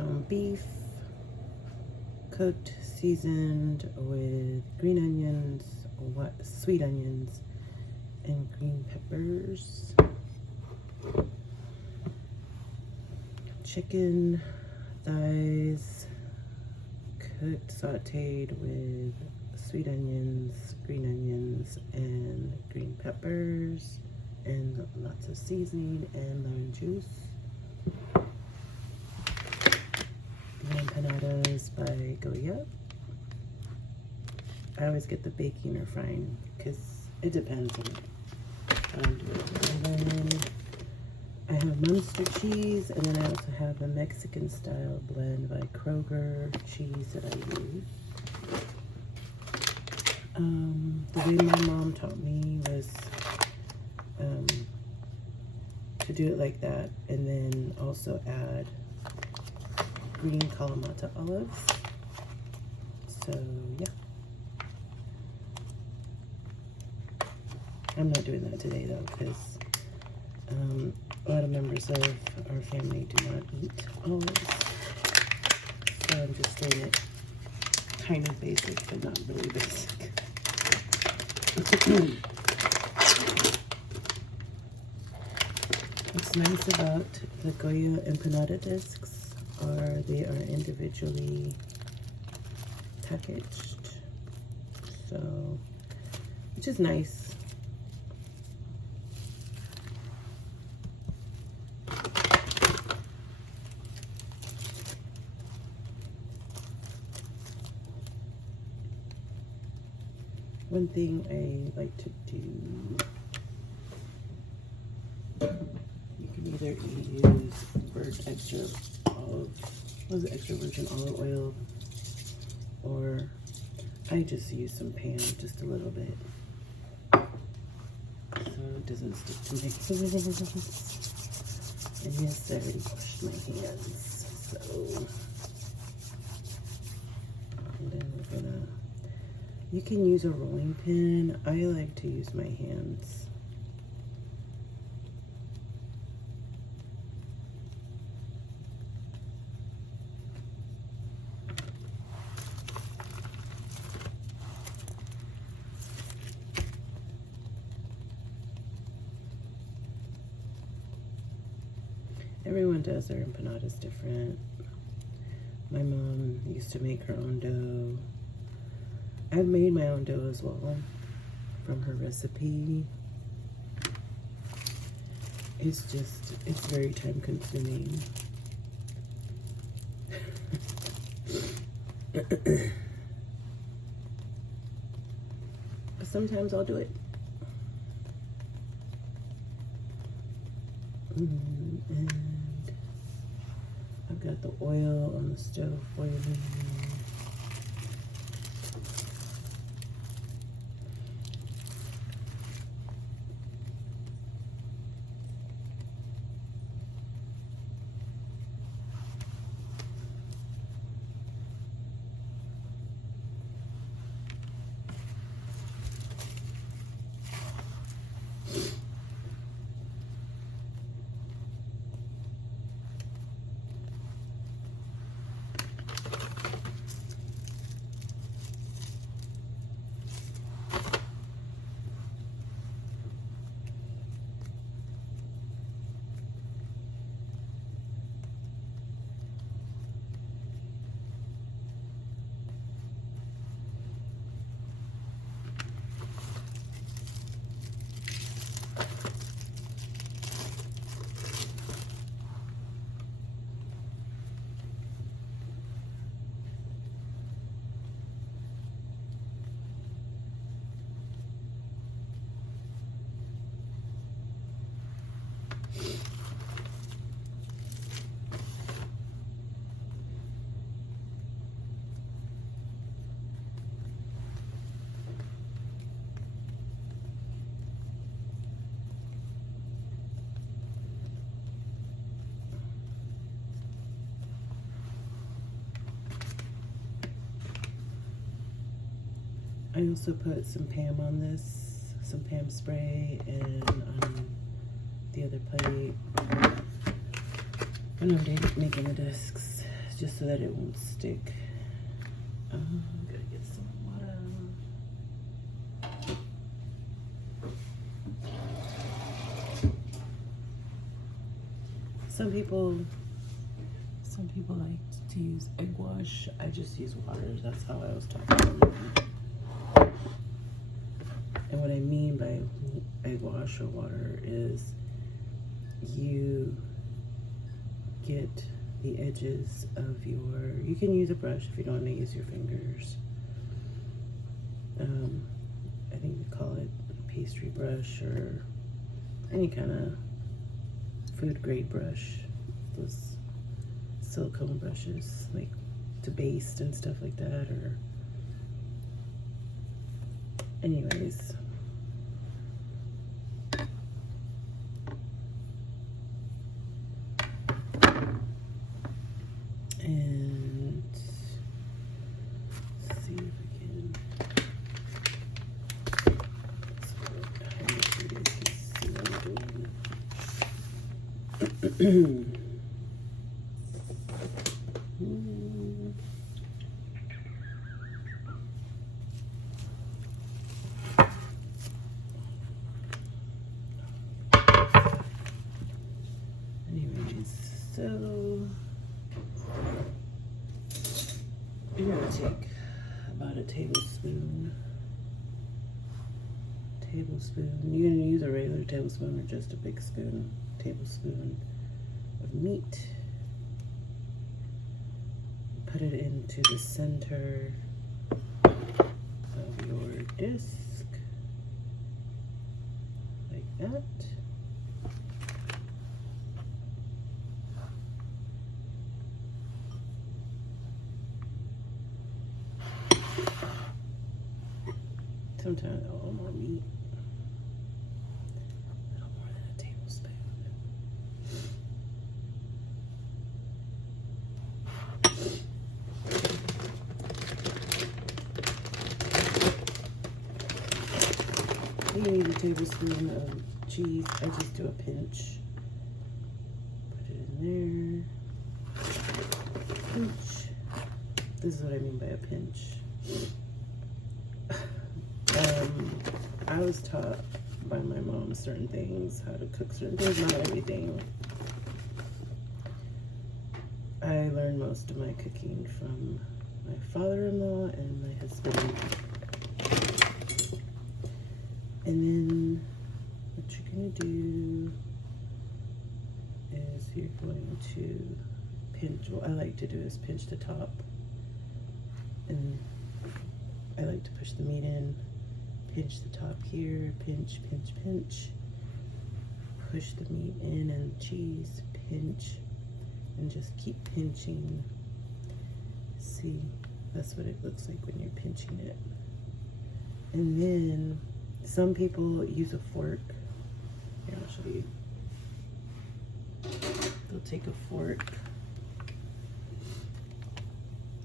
ground beef, cooked, seasoned with green onions, sweet onions, and green peppers. Chicken thighs, cooked, sauteed with sweet onions, green onions, and green peppers, and lots of seasoning and lemon juice. The Empanadas by Goya. I always get the baking or frying because it depends on what I'm doing. And then I have Munster cheese, and then I also have a Mexican style blend by Kroger cheese that I use. The way my mom taught me was to do it like that, and then also add green Kalamata olives. So yeah, I'm not doing that today though, because a lot of members of our family do not eat olives, so I'm just doing it kind of basic, but not really basic. What's nice about the Goya empanada discs are they are individually packaged, so which is nice. One thing I like to do, you can either use extra virgin olive oil, or I just use some Pam, just a little bit, so it doesn't stick to my hands. And yes, I already washed my hands, so, and then we're gonna, you can use a rolling pin. I like to use my hands. Everyone does their empanadas different. My mom used to make her own dough. I've made my own dough as well from her recipe. It's very time consuming. But sometimes I'll do it. And I've got the oil on the stove boiling. I also put some Pam on this, some Pam spray, and the other plate when I'm making the discs, just so that it won't stick. I'm gonna get some water. Some people like to use egg wash. I just use water. That's how I was talking about. And what I mean by egg wash or water is you get the edges of your, you can use a brush if you don't want to use your fingers. I think they call it a pastry brush or any kind of food grade brush. Those silicone brushes, like to baste and stuff like that, or anyways. And let's see if I can. See what I'm doing. So you're gonna take about a tablespoon. You're gonna use a regular tablespoon or just a big tablespoon of meat. Put it into the center of your disc, like that. Sometimes a little more meat. A little more than a tablespoon. You need a tablespoon of cheese. I just do a pinch. Put it in there. Pinch. This is what I mean by a pinch. I was taught by my mom certain things, how to cook certain things, not everything. I learned most of my cooking from my father-in-law and my husband. And then what you're going to do is you're going to pinch, what I like to do is pinch the top. And I like to push the meat in. Pinch the top here, pinch, pinch, pinch. Push the meat in and cheese, pinch, and just keep pinching. See, that's what it looks like when you're pinching it. And then some people use a fork. Here, I'll show you. They'll take a fork,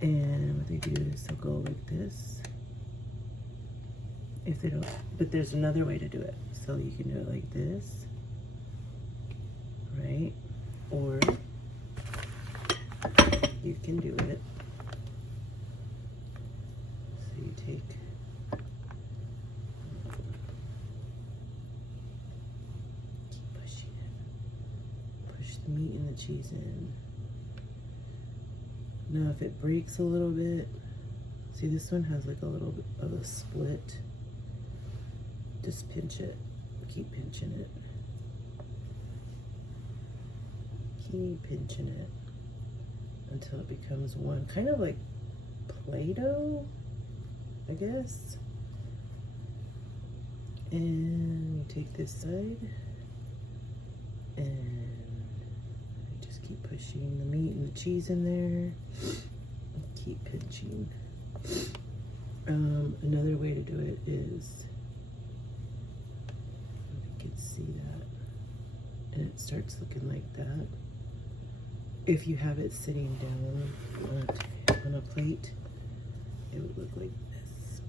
and what they do is they'll go like this. If they don't, but there's another way to do it. So you can do it like this, right? Or you can do it. So you take, keep pushing it. Push the meat and the cheese in. Now if it breaks a little bit, see this one has like a little bit of a split. Just pinch it. Keep pinching it. Keep pinching it until it becomes one. Kind of like Play-Doh, I guess. And you take this side and you just keep pushing the meat and the cheese in there. And keep pinching. Another way to do it is, see that, and it starts looking like that. If you have it sitting down on a plate, it would look like this.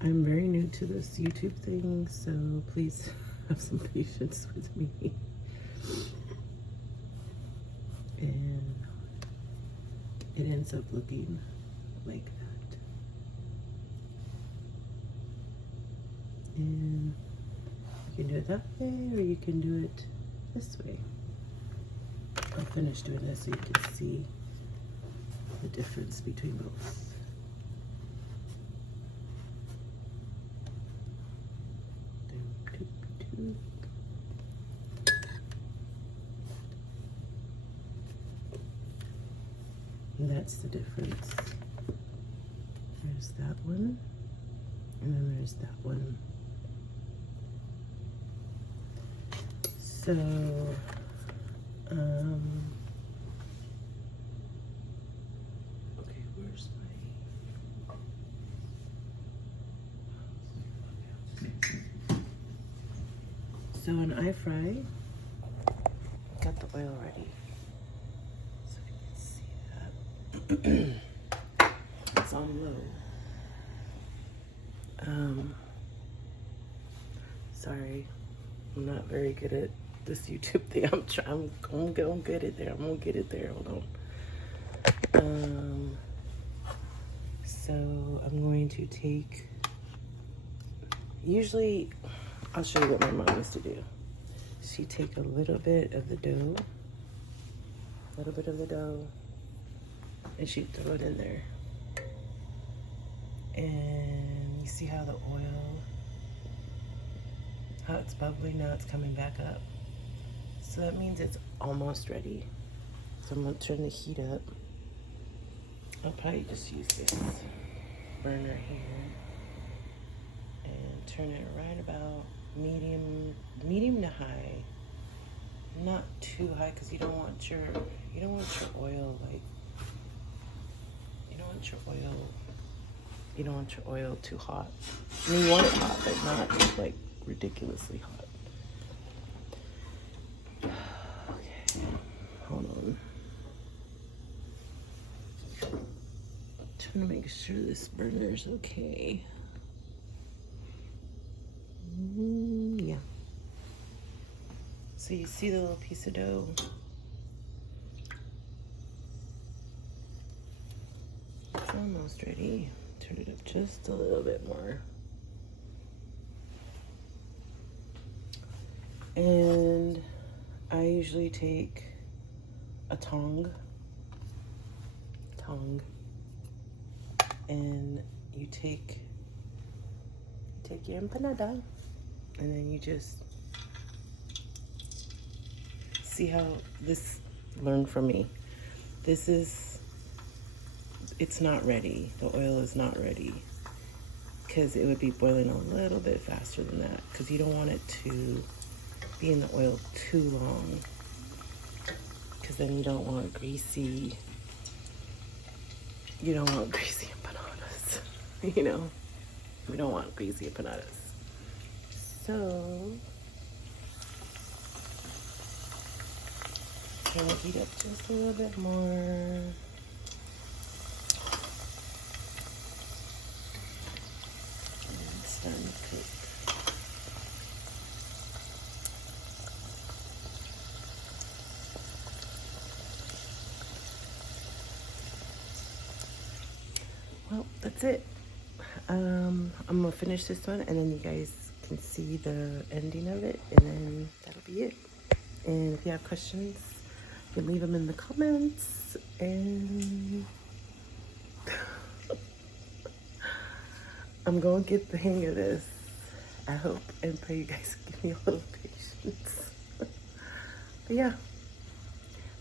I'm very new to this YouTube thing, so please have some patience with me. And it ends up looking like that. And you can do it that way, or you can do it this way. I'll finish doing this so you can see the difference between both. And that's the difference. There's that one, and then there's that one. So, okay, where's my... So on I-Fry, got the oil ready. So you can see that. It's on low. Sorry, I'm not very good at this YouTube thing. I'm gonna get it there. I'm gonna get it there. Hold on. So I'm going to take. Usually, I'll show you what my mom used to do. She'd take a little bit of the dough, and she'd throw it in there. And you see how the oil, how it's bubbling, now it's coming back up. So that means it's almost ready. So I'm gonna turn the heat up. I'll probably just use this burner here and turn it right about medium to high. Not too high, because you don't want your oil too hot. I mean, you want it hot, but not like ridiculously hot. Okay, hold on. Trying to make sure this burner is okay. Yeah. So you see the little piece of dough? It's almost ready. Turn it up just a little bit more. And I usually take a tongue, and you take your empanada, and then you just see how this, learn from me. It's not ready. The oil is not ready, because it would be boiling a little bit faster than that, because you don't want it to be in the oil too long, because then you don't want greasy empanadas. You know, we don't want greasy empanadas. So turn the heat up just a little bit more. Starting to cook. Well, that's it. I'm gonna finish this one, and then you guys can see the ending of it, and then that'll be it. And if you have questions, you can leave them in the comments. And I'm gonna get the hang of this, I hope, and pray you guys give me a little patience. But yeah,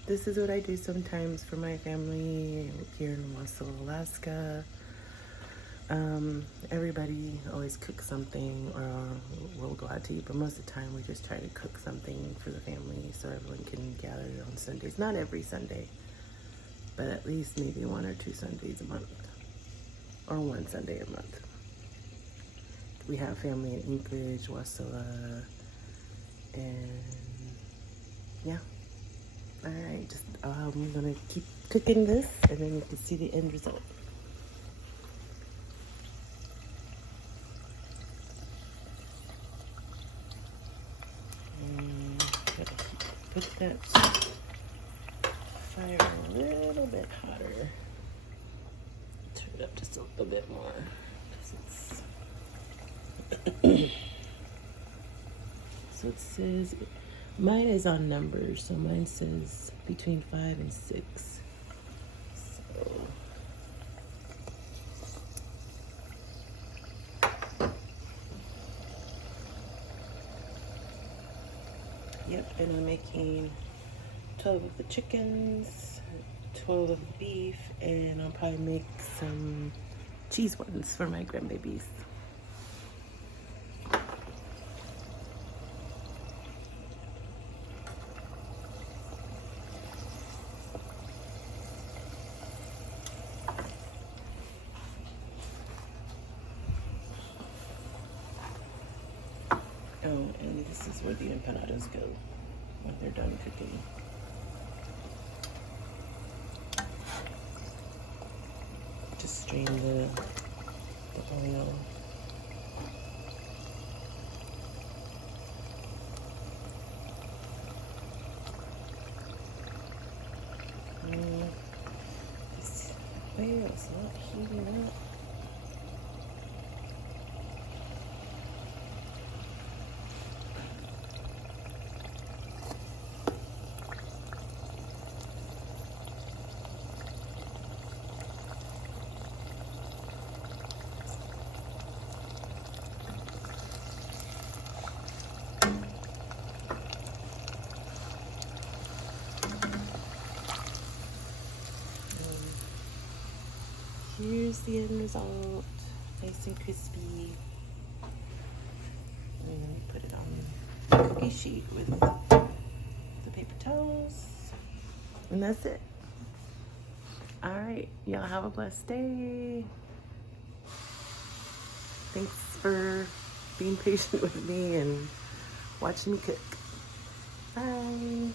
this is what I do sometimes for my family here in Wasilla, Alaska. Everybody always cooks something, or we'll go out to eat, but most of the time we just try to cook something for the family so everyone can gather on Sundays. Not every Sunday, but at least maybe 1 or 2 Sundays a month, or 1 Sunday a month. We have family in Anchorage, Wasilla, and yeah. All right, just I'm gonna keep cooking this, and then you can see the end result. put that fire a little bit hotter. Turn it up just a little bit more. 'Cause it's so it says, mine is on numbers, so mine says between 5 and 6. So yep, and I'm making 12 of the chickens, 12 of the beef, and I'll probably make some cheese ones for my grandbabies. Oh, and this is where the empanadas go when they're done cooking. Just strain the oil. This oil is not heating up. Here's the end result, nice and crispy. And then put it on the cookie sheet with the paper towels. And that's it. All right, y'all have a blessed day. Thanks for being patient with me and watching me cook. Bye.